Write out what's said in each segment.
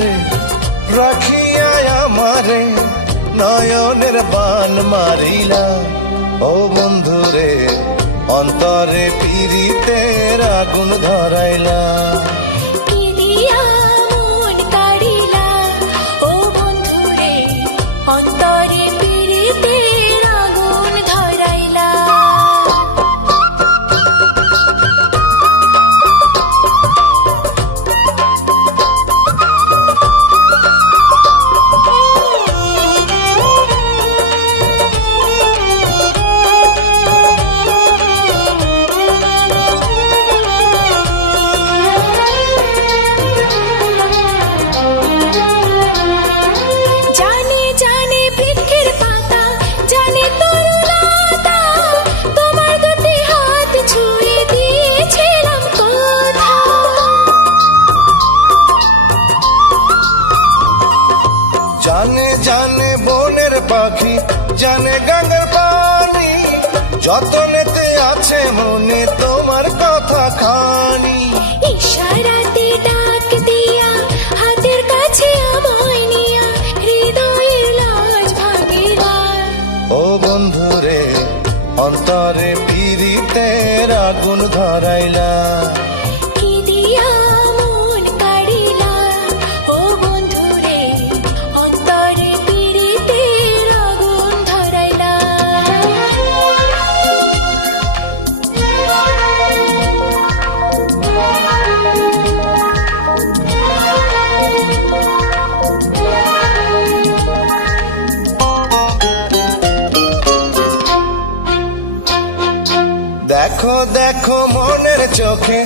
রে রাখিয়া আমারে নয়নের বান মারিলা। ও বন্ধু রে অন্তরে পীড়িতের আগুন ধরাইলা। কি দিয়া মন কাড়িলা, ও বন্ধু রে অন্তরে পীড়িতের আগুন ধরাইলা। জানে জানে বৃক্ষের পাতা, জানে তরুলতা, তোমার দুটি হাত ছুঁয়ে দিয়েছিলাম কথা। জানে জানে বনের পাখি, জানে গঙ্গার পানি, যতনেতে আছে মনে তোমার কথা খানি। ইশারাতে ডাক দিয়া হাতের কাছে আমায় নিয়া হৃদয়ের লাজ ভাঙিলা। ও বন্ধু রে অন্তরে পীড়িতের আগুন ধরাইলা। কি দিয়া মন কাড়িলা, ও বন্ধু রে অন্তরে পীড়িতের আগুন ধরাইলা। দেখো দেখো মনের চোখে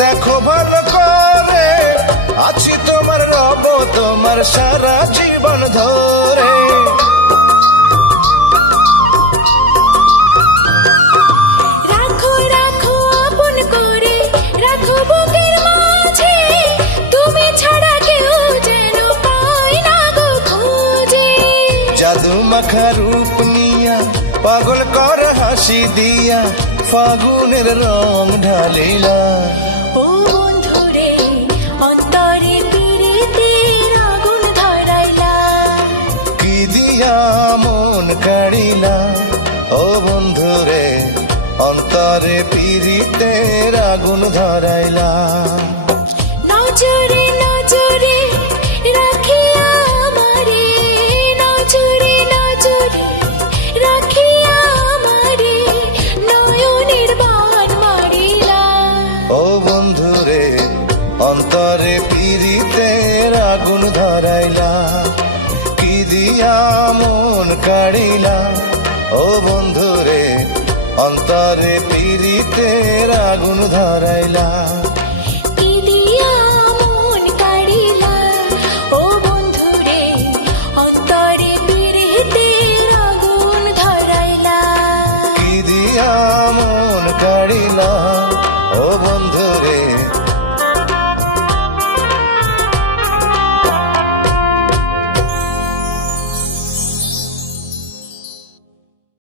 দেখো ভালো করে, আছি তোমার রব তোমার সারা জীবন ধরে। রাখো রাখো আপন করে, রাখো বুকের মাঝে, তুমি ছাড়া কেউ যেন পায় না গো খোঁজে। জাদু মাখা রূপ নিয়া পাগল কর হাসি দিয়া ফাগুনের রং ঢালিলা। ও বন্ধু রে অন্তরে পীড়িতের আগুন ধরাইলা। কি দিয়া মন কাড়িলা। ও বন্ধু রে অন্তরে পীড়িতের আগুন ধরাইলা। নজরে নজরে রাখিয়া আমারে, নজরে নজরে রাখিয়া আমারে নয়নের বান মারিলা। ও বন্ধু রে অন্তরে পীড়িতের আগুন ধরাইলা। কি দিয়া মন কাড়িলা। ও বন্ধু রে অন্তরে পীড়িতের আগুন ধরাইলা।